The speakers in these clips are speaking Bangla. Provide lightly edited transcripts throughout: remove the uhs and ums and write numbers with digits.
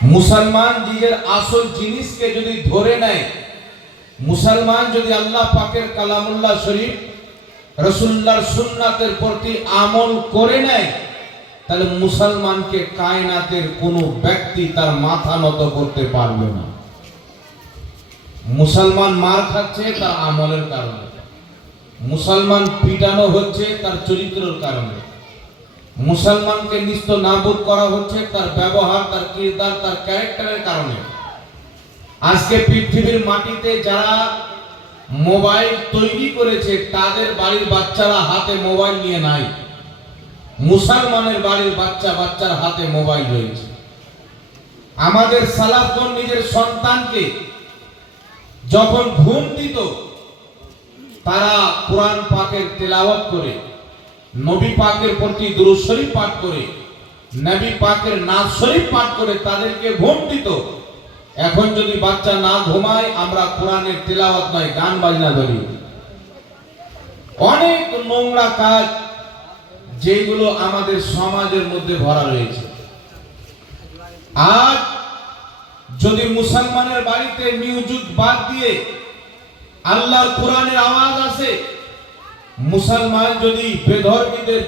মুসলমান নিজের আসল জিনিসকে যদি ধরে নেয়, মুসলমান যদি আল্লাহ পাকের কালামুল্লাহ শরীফ রাসূলুল্লাহর সুন্নাতের প্রতি আমল করে নেয়, তাহলে মুসলমানকে কায়নাতের কোনো ব্যক্তি তার মাথা নত করতে পারবে না। মুসলমান মার খাচ্ছে তার আমলের কারণে, মুসলমান পিটানো হচ্ছে তার চরিত্রের কারণে, মুসলমানকে নিস্ত নাবুদ করা হচ্ছে তার ব্যবহার, তার কিরদার, তার ক্যারেক্টারের কারণে। আজকে পৃথিবীর মাটিতে যারা মোবাইল তৈরি করেছে তাদের বাড়ির বাচ্চারা হাতে মোবাইল নিয়ে নাই, মুসলমানের বাড়ির বাচ্চার হাতে মোবাইল রয়েছে। আমাদের সালাফগণ নিজের সন্তানকে যখন ঘুম দিত, তারা কোরআন পাকের তেলাওয়াত করে, নবী পাকের প্রতি দুরূদ শরীফ পাঠ করে, নবী পাকের নাজ শরীফ পাঠ করে তাদেরকে ঘুম দিত। এখন যদি বাচ্চা না ঘুমায়, আমরা কোরআনের তেলাওয়াত নয় গান বাজনা ধরি। অনেক নোংরা কাজ যেগুলো আমাদের সমাজের মধ্যে ভরা রয়েছে। আজ যদি মুসলমানের বাড়িতে মিউজিক বাদ দিয়ে আল্লাহর কোরআনের আওয়াজ আসে, মুসলমান যদি বেধর্মীদের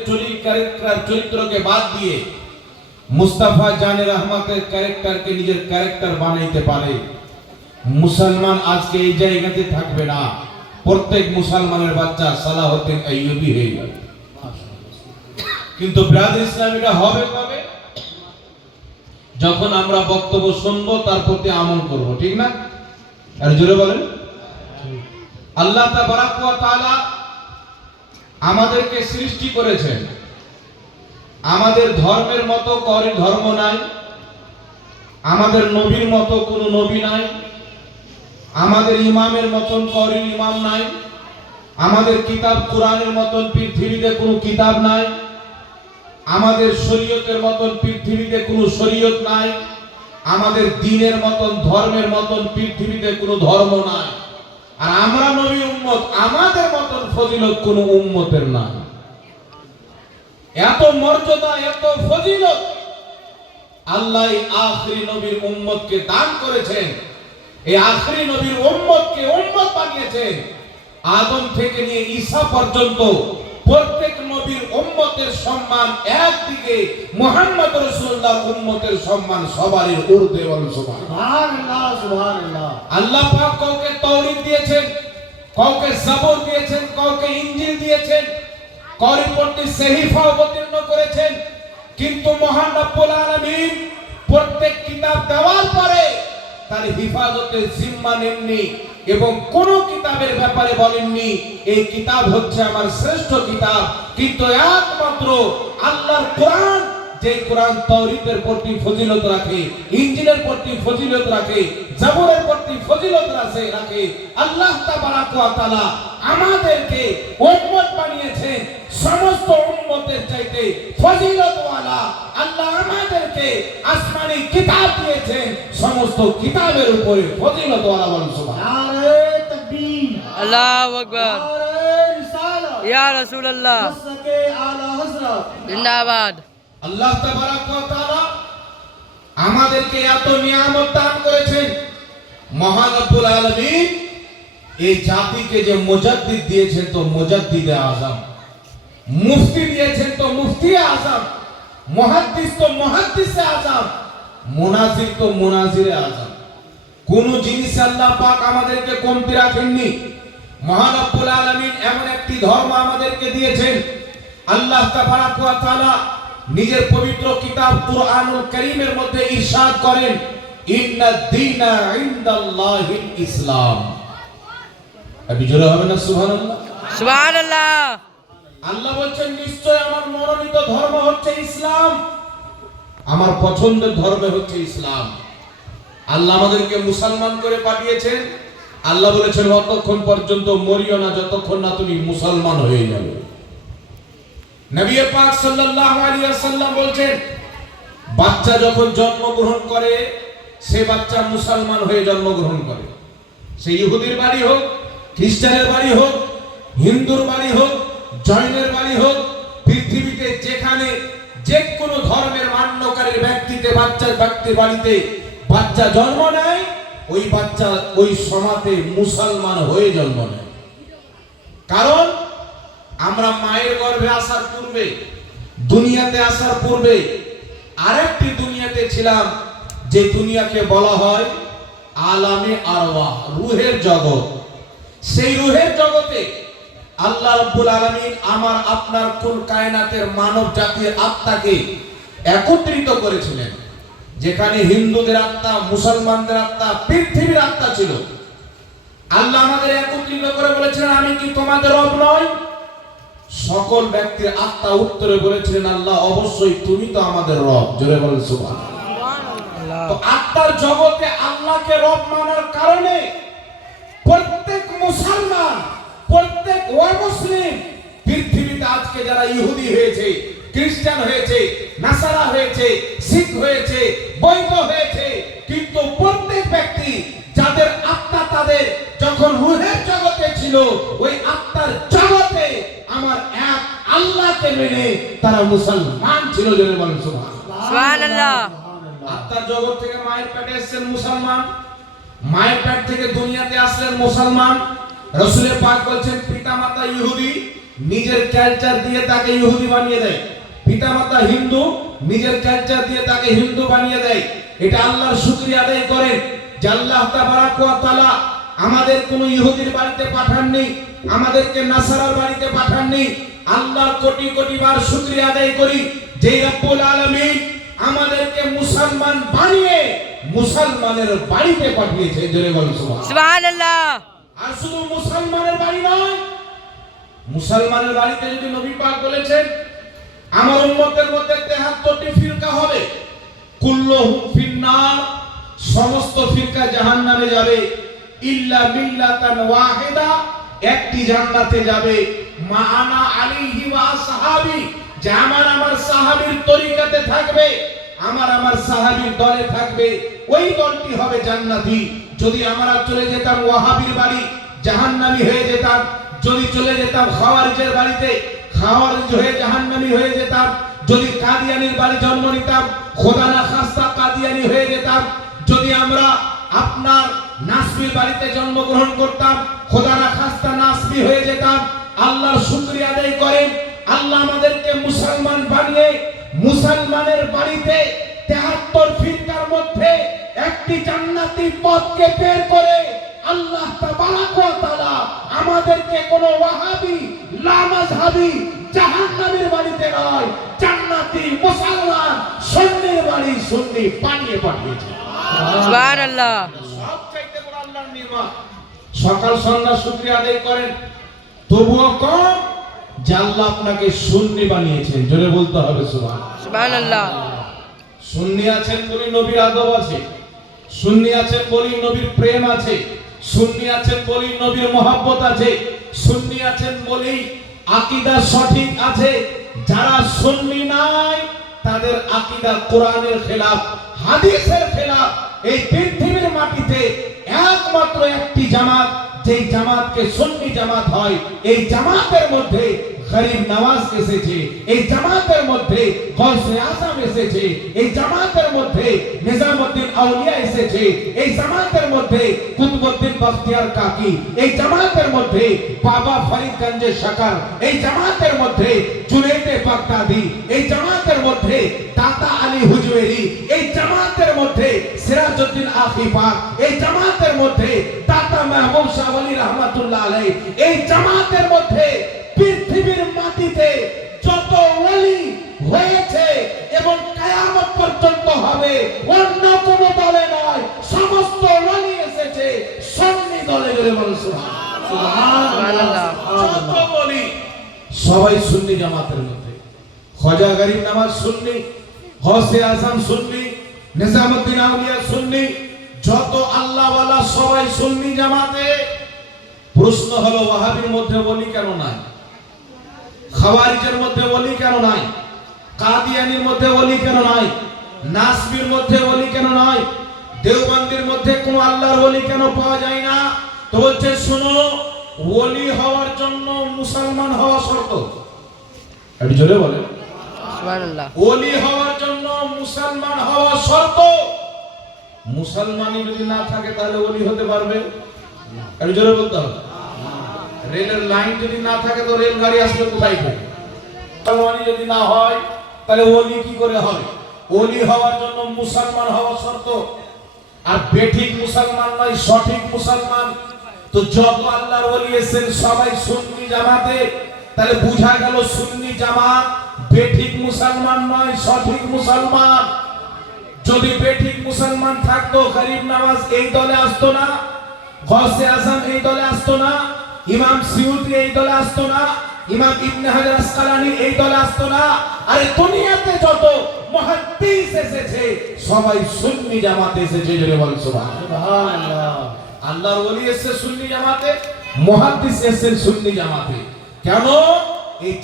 চরিত্রকে বাদ দিয়ে মুস্তাফা জানে রহমতের ক্যারেক্টারকে নিজের ক্যারেক্টার বানাইতে পারে, মুসলমান আজকে এই জায়গাতে থাকবে না। প্রত্যেক মুসলমানের বাচ্চা সালাহউদ্দিন আইয়ুবী হয়ে যাবে। কিন্তু ব্রাদার ইসলামীরা হবে কবে? যখন আমরা বক্তব্য শুনবো, তার প্রতি আমল করব, ঠিক না? আর জোরে বলেন। আল্লাহ তাবারাক ওয়া তাআলা আমাদেরকে সৃষ্টি করেছেন, আমাদের ধর্মের মতো কারো ধর্ম নাই, আমাদের নবীর মতো কোনো নবী নাই, আমাদের ইমামের মতন কারো ইমাম নাই, আমাদের কিতাব কোরআনের মতন পৃথিবীতে কোনো কিতাব নাই, আমাদের শরীয়তের মতন পৃথিবীতে কোনো শরীয়ত নাই, আমাদের দ্বীনের মতন ধর্মের মতন পৃথিবীতে কোনো ধর্ম নাই। আর আমরা নবী উম্মত, আমাদের মতন ফজিলত কোনো উম্মতের নাই। এত মর্যাদা, এত ফজিলত আল্লাহ আখিরি নবীর উম্মতকে দান করেছেন। এই আখিরি নবীর উম্মতকে উম্মত বানিয়েছেন। আদম থেকে নিয়ে ঈসা পর্যন্ত প্রত্যেক নবীর উম্মতের সম্মান একদিকে, মুহাম্মদ রাসূলুল্লাহ উম্মতের সম্মান সবারই ঊর্ধ্বে। বলুন সুবহানাল্লাহ, সুবহানাল্লাহ। আল্লাহ পাক কাউকে তাওরীত দিয়েছেন, কাউকে জবর দিয়েছেন, কাউকে ইনজিল দিয়েছেন, কারোর প্রতি সহিফা অবতীর্ণ করেছেন। কিন্তু মহান রব্বুল আলামিন প্রত্যেক কিতাব দেওয়ার পরে তার হিফাজতের জিম্মা নেননি এবং কোন কিতাবের ব্যাপারে বলেননি এই কিতাব হচ্ছে আমার শ্রেষ্ঠ কিতাব। কিন্তু একমাত্র আল্লাহর কোরআন, যে কোরআন তাওরীতের প্রতি ফজিলত রাখে, ইনজিলের প্রতি ফজিলত রাখে, জবরের প্রতি ফজিলত রাখে, আল্লাহ তাবারাক ওয়া তাআলা আমাদেরকে উম্মত বানিয়েছেন। সমস্ত উম্মতের চাইতে ফজিলতওয়ালা আল্লাহ আমাদেরকে আসমানি কিতাব দিয়েছেন, সমস্ত কিতাবের উপরে ফজিলতওয়ালা। বলুন সুবহানাল্লাহ। নারে তাকবীর, আল্লাহু আকবার, নারে রিসালাত, ইয়া রাসূলুল্লাহ, মুসকে আলা হযরত, জিন্দাবাদ। আল্লাহ তাবারাক ওয়া তাআলা আমাদেরকে এত নিয়ামত দান করেছেন। মহান রব্বুল আলামিন এই জাতিকে যে মুজাদ্দিদ দিয়েছেন, তো মুজাদ্দিদে আযম, মুফতি দিয়েছেন তো মুফতি আযম, মুহাদ্দিস তো মুহাদ্দিসে আযম, মুনাজির তো মুনাজিরে আযম। কোন জিনিস আল্লাহ পাক আমাদেরকে কমতি রাখেননি। মহান রব্বুল আলামিন এমন একটি ধর্ম আমাদেরকে দিয়েছেন। আল্লাহ তাবারাক ওয়া তাআলা নিজের পবিত্র কিতাব কুরআনুল কারীমের মধ্যে ইরশাদ করেন, ইন্নাদ দীনা ইনদাল্লাহিল ইসলাম। আপনি জোরে হবে না সুবহানাল্লাহ? সুবহানাল্লাহ। আল্লাহ বলেন নিশ্চয় আমার মনোনীত ধর্ম হচ্ছে ইসলাম, আমার পছন্দের ধর্ম হচ্ছে ইসলাম। আল্লাহ আমাদেরকে মুসলমান করে পাঠিয়েছেন। আল্লাহ বলেছেন ততক্ষণ পর্যন্ত মরিও না যতক্ষণ না তুমি মুসলমান হয়ে যাবে। নবী পাক সাল্লাল্লাহু আলাইহি ওয়াসাল্লাম বলেন বাচ্চা যখন জন্মগ্রহণ করে, সে বাচ্চা মুসলমান হয়ে জন্মগ্রহণ করে। সে ইহুদির বাড়ি হোক, খ্রিস্টানের বাড়ি হোক, হিন্দুর বাড়ি হোক, জৈনের বাড়ি হোক, পৃথিবীতে যেখানে যে কোনো ধর্মের মান্যকারীর ব্যক্তির বাড়িতে বাচ্চা জন্ম নেয়, ওই বাচ্চা ওই সমাজে মুসলমান হয়ে জন্ম নেয়। কারণ আমরা মায়ের গর্ভে আসার পূর্বে, দুনিয়াতে আসার পূর্বে আরেকটি দুনিয়াতে ছিলাম, যে দুনিয়াকে বলা হয় আলামে আরওয়াহ, রূহের জগৎ। সেই রূহের জগতে আল্লাহ রাব্বুল আলামিন আমার আপনার কুল কায়নাতের মানব জাতির আত্মাকে একত্রিত করেছিলেন। যেখানে হিন্দুদের আত্মা, মুসলমানদের আত্মা, পৃথিবীর আত্মা ছিল। আল্লাহ আমাদের একত্রিত করে বলেছিলেন, আমি কি তোমাদের রব নই? সকল ব্যক্তির আত্মা উত্তরে বলেছিলেন, আল্লাহ অবশ্যই, তুমি তো আমাদের রব। জোরে বলেন সুবহানাল্লাহ। তো আত্মার জগতে আল্লাহকে রব মানার কারণে প্রত্যেক মুসলমান, প্রত্যেক মুসলিম, পৃথিবীতে আজকে যারা ইহুদি হয়েছে, খ্রিস্টান হয়েছে, নাসারা হয়েছে, শিখ হয়েছে, বৌদ্ধ হয়েছে, কিন্তু প্রত্যেক ব্যক্তি যাদের আত্মা তাদের যখন রূহের জগতে ছিল, ওই আত্মার জগতে আমার এক আল্লাহকে মেনে তারা মুসলমান ছিল। জোরে বলেন সুবহানাল্লাহ। আত্মার জগৎ থেকে মায়ের পেটে এসেছেন মুসলমান, মায়ের পেট থেকে দুনিয়াতে আসলেন মুসলমান। রাসূলে পাক বলছেন, পিতামাতা ইহুদি, নিজের কালচার দিয়ে তাকে ইহুদি বানিয়ে দেয়। পিতামাতা হিন্দু, নিজের কালচার দিয়ে তাকে হিন্দু বানিয়ে দেয়। এটা আল্লাহর শুকরিয়া আদায় করেন যে আল্লাহ তাবারাক ওয়া তাআলা আমাদের কোন ইহুদির বাড়িতে পাঠাননি, আমাদেরকে নাসারার বাড়িতে পাঠাননি। আল্লাহর কোটি কোটি বার শুকরিয়া আদায় করি যে রব্বুল আলামিন আমাদেরকে মুসলমান বানিয়ে মুসলমানের বাড়িতে পাঠিয়েছে। জোরে বলুন সুবহানাল্লাহ। আর শুধু মুসলমানের বাড়ি নয়, মুসলমানের বাড়িতে যদি নবী পাক বলেছেন, আমার উম্মতের মধ্যে 73টি ফিরকা হবে, কুল্লুহুম ফিন্নার, সমস্ত ফিরকা জাহান্নামে যাবে, ইল্লা মিল্লাতান ওয়াহিদা, একটি জান্নাতে যাবে, মা আনা আলাইহি ওয়া আসহাবি, যে আমার সাহাবীর তরিকাতে থাকবে, আমার সাহাবীর দলে থাকবে, ওই দলটি হবে জান্নাতি। যদি আমরা চলে যেতাম ওয়াহাবীর বাড়ি, জাহান্নামী হয়ে যেতাম। যদি চলে যেতাম খাওয়ারিজের বাড়িতে, খাওয়ারিজ হয়ে জাহান্নামী হয়ে যেতাম। যদি কাদিয়ানির বাড়ি জন্ম নিতাম, খোদা না খাস্তা কাদিয়ানি হয়ে যেতাম। যদি আমরা আপনার নাসবির বাড়িতে জন্মগ্রহণ করতাম, খোদা না খাস্তা নাসবি হয়ে যেতাম। আল্লাহর শুকরিয়া আদায় করেন, আল্লাহ আমাদেরকে মুসলমান বানিয়ে মুসলমানের বাড়িতে 73 ফিরকার মধ্যে একটি জান্নাতি পথকে বের করে আল্লাহ তাবারাক ওয়া তাআলা আমাদেরকে কোন ওয়াহাবি, লামাযহাবি, জাহান্নামের বাড়িতে নয়, জান্নাতি মুসলমান সুন্নির বাড়ি সুন্নি বানিয়ে পাঠিয়েছে। সুবহানাল্লাহ। সবচাইতে বড় আল্লাহর নিয়ামত। সকাল সন্ধ্যা শুকরিয়া আদায় করেন, তবুও কম যে আল্লাহ আপনাকে সুন্নি বানিয়েছেন। জোরে বলতে হবে সুবহানাল্লাহ। সুন্নি আছেন বলি নবীর আদব আছে, সুন্নি আছেন বলি নবীর প্রেম আছে, সুন্নি আছেন বলি নবীর মহব্বত আছে, সুন্নি আছেন বলি আকীদা সঠিক আছে। যারা সুন্নি নাই তাদের আকীদা কোরআনের খেলাফ, হাদিসের খেলাফ। এই পৃথিবীর মাটিতে একমাত্র একটি জামাত, যেই জামাতকে সুন্নি জামাত হয়, এই জামাতের মধ্যে গরিব নওয়াজ এসেছে, এই জামাতের মধ্যে গৌসে আজম এসেছে, এই জামাতের মধ্যে নিজামউদ্দিন আউলিয়া এসেছে, এই জামাতের মধ্যে কুতুবউদ্দিন বখতিয়ার কাকি, এই জামাতের মধ্যে বাবা ফরিদগঞ্জের শাকার, এই জামাতের মধ্যে জুনাইদে বাগদাদি, এই জামাতের মধ্যে দাতা আলী হুজুয়েরি, এই জামাতের মধ্যে সিরাজউদ্দিন আকিফা, এই জামাতের মধ্যে দাতা মাহবুব শাহ ওয়ালি রহমাতুল্লাহ আলাইহি, এই জামাতের মধ্যে পৃথিবীর মাটিতে যত ওলি হয়েছে এবং কিয়ামত পর্যন্ত হবে, অন্য কোন দলে নয়, সমস্ত ওলি এসেছে সুন্নি দলে। জোরে বলুন সুবহানাল্লাহ। যত ওলি সবাই সুন্নি জামাতের মধ্যে। খাজা গরিব নওয়াজ সুন্নি, গৌসে আজম সুন্নি, নিজামউদ্দিন আউলিয়া সুন্নি, যত আল্লাহ ওয়ালা সবাই সুন্নি জামাতে। প্রশ্ন হলো, ওয়াহাবির মধ্যে ওলি কেন নাই? খাওয়ারিজের মধ্যে ওলি কেন নাই? কাদিয়ানির মধ্যে ওলি কেন নাই? নাসবির মধ্যে ওলি কেন নাই? দেওবন্দির মধ্যে কোন আল্লাহর ওলি কেন পাওয়া যায় না? তো বলছে, শুনো, ওলি হওয়ার জন্য মুসলমান হওয়া শর্ত। একটু জোরে বলেন সুবহানাল্লাহ। ওলি হওয়ার জন্য মুসলমান হওয়া শর্ত। মুসলমানই যদি না থাকে তাহলে ওলি হতে পারবে? আমি জোরে বলতে হবে। রেলের লাইন যদি না থাকে তো রেল গাড়ি আসলে কোথায় থেকে? মুসলমানই যদি না হয় তাহলে ওলি কি করে হবে? ওলি হওয়ার জন্য মুসলমান হওয়া শর্ত। আর বেঠিক মুসলমান নয়, সঠিক মুসলমান। তো যত আল্লাহর ওলি এসেছেন সবাই সুন্নি জামাতে, তাহলে বুঝা গেল সুন্নি জামাত বেঠিক মুসলমান নয়, সঠিক মুসলমান। যদি বেঠিক মুসলমান থাকতো গরিব নওয়াজ এই দলে আসতো না, গৌসে আজম এই দলে আসতো না, ইমাম সিউতি এই দলে আসতো না, ইমাম ইবনে হাজার আসকালানি এই দলে আসতো না। আরে দুনিয়াতে যত মুহাদ্দিস এসেছে সবাই সুন্নি জামাতে এসেছে। জোরে বল সুবহানাল্লাহ। আল্লাহর ওলি এসেছে সুন্নি জামাতে, মুহাদ্দিস এসেছেন সুন্নি জামাতে। কেন? এই